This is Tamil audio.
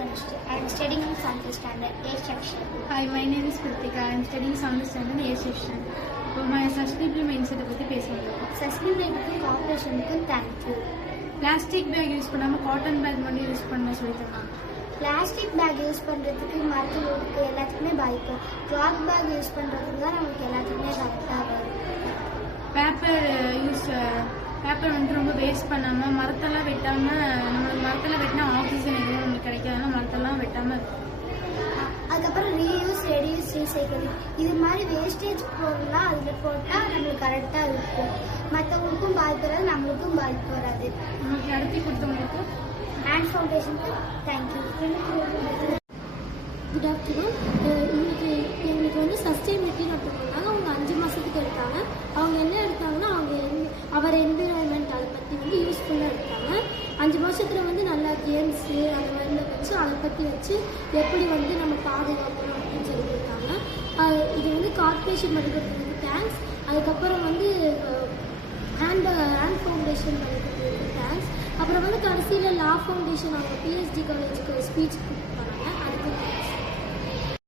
Tanushree. I am studying in 7th standard, A section. Hi, my name is Kritika. I am studying 7th standard, A section. இப்போ சஸ்டைனபிள் மைண்ட் செட்டை பற்றி பேசுவோம். சஸ்டைனபிலிட்டிக்கு கார்பரேஷனுக்கும் தேங்க்யூ. பிளாஸ்டிக் பேக் யூஸ் பண்ணாமல் காட்டன் பேக் மட்டும் யூஸ் பண்ண சொல்லித்தரலாம். பிளாஸ்டிக் பேக் யூஸ் பண்ணுறதுக்கு மற்றவங்களுக்கு எல்லாத்துக்குமே பாதிப்பு. கிளாத் பேக் யூஸ் பண்ணுறதுக்கு தான் நமக்கு எல்லாத்துக்குமே கரெக்டாக வரும். பேப்பர் வந்து ரொம்ப வேஸ்ட் பண்ணாமல் மரத்தெல்லாம் வெட்டாமல், நம்மளுக்கு மரத்தெல்லாம் வெட்டினா ஆக்சிஜன் எதுவும் நம்மளுக்கு கிடைக்காதுன்னா மரத்தெல்லாம் வெட்டாமல் இருக்கும். அதுக்கப்புறம் ரீயூஸ், ரெடியூஸ், ரீசைக்கிள் இது மாதிரி வேஸ்டேஜ் பொருள்லாம் அதில் போட்டால் நம்மளுக்கு கரெக்டாக இருக்கும். மற்றவங்களுக்கும் பாதிப்பு வராது, நம்மளுக்கும் பாதிப்பு வராது. நம்மளுக்கு நடத்தி கொடுத்தவங்களுக்கு ஹேண்ட் ஃபவுண்டேஷனுக்கு தேங்க்யூ. Good afternoon. எங்களுக்கு வந்து சஸ்டைனபிலிட்டி நடத்துனாங்க. அவங்க 5 மாதத்துக்கு எடுத்தாங்க. அவங்க என்ன எடுத்தாங்கன்னா அவர் என்விரான்மெண்ட் அதை பற்றி வந்து யூஸ்ஃபுல்லாக எடுத்தாங்க. 5 மாதத்தில் வந்து நல்லா கேம்ஸு அந்த மாதிரி வச்சு அதை பற்றி வச்சு எப்படி வந்து நம்ம பாதுகாக்கணும் அப்படின்னு சொல்லி கொடுத்தாங்க. இது வந்து கார்பரேஷன் மதிக்கிறதுக்கு தேங்க்ஸ். அதுக்கப்புறம் வந்து ஹேண்ட் ஃபவுண்டேஷன் மதிக்கிறதுக்கு தேங்க்ஸ். அப்புறம் வந்து கடைசியில் லா ஃபவுண்டேஷன் அவங்க பிஎஸ்டி காலேஜுக்கு ஸ்பீச் கொடுத்தாங்க.